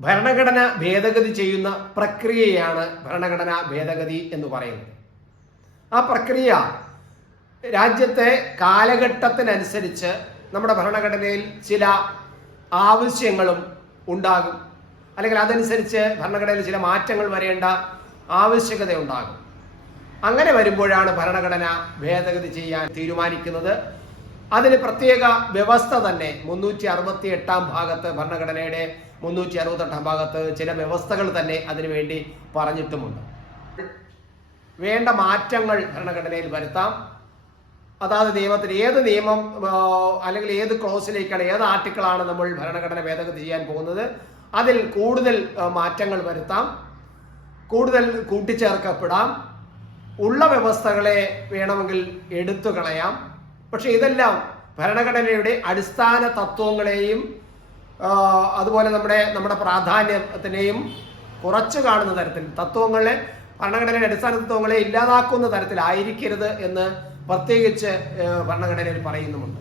ഭരണഘടന ഭേദഗതി ചെയ്യുന്ന പ്രക്രിയയാണ് ഭരണഘടനാ ഭേദഗതി എന്ന് പറയുന്നത്. ആ പ്രക്രിയ രാജ്യത്തെ കാലഘട്ടത്തിനനുസരിച്ച് നമ്മുടെ ഭരണഘടനയിൽ ചില ആവശ്യങ്ങളും ഉണ്ടാകും, അല്ലെങ്കിൽ അതനുസരിച്ച് ഭരണഘടനയിൽ ചില മാറ്റങ്ങൾ വരേണ്ട ആവശ്യകത ഉണ്ടാകും. അങ്ങനെ വരുമ്പോഴാണ് ഭരണഘടന ഭേദഗതി ചെയ്യാൻ തീരുമാനിക്കുന്നത്. അതിന് പ്രത്യേക വ്യവസ്ഥ തന്നെ 368 ഭാഗത്ത്, ഭരണഘടനയുടെ 368 ഭാഗത്ത് ചില വ്യവസ്ഥകൾ തന്നെ അതിനുവേണ്ടി പറഞ്ഞിട്ടുമുണ്ട്. വേണ്ട മാറ്റങ്ങൾ ഭരണഘടനയിൽ വരുത്താം. അതാത് നിയമത്തിൽ ഏത് നിയമം അല്ലെങ്കിൽ ഏത് ക്ലോസിലേക്കാണ്, ഏത് ആർട്ടിക്കിളാണ് നമ്മൾ ഭരണഘടന ഭേദഗതി ചെയ്യാൻ പോകുന്നത്, അതിൽ കൂടുതൽ മാറ്റങ്ങൾ വരുത്താം, കൂടുതൽ കൂട്ടിച്ചേർക്കപ്പെടാം, ഉള്ള വ്യവസ്ഥകളെ വേണമെങ്കിൽ എടുത്തു കളയാം. പക്ഷെ ഇതെല്ലാം ഭരണഘടനയുടെ അടിസ്ഥാന തത്വങ്ങളെയും അതുപോലെ നമ്മുടെ പ്രാധാന്യത്തിനെയും കുറച്ചു കാണുന്ന തരത്തിൽ, തത്വങ്ങളെ, ഭരണഘടനയുടെ അടിസ്ഥാന തത്വങ്ങളെ ഇല്ലാതാക്കുന്ന തരത്തിലായിരിക്കരുത് എന്ന് പ്രത്യേകിച്ച് ഭരണഘടനയിൽ പറയുന്നുമുണ്ട്.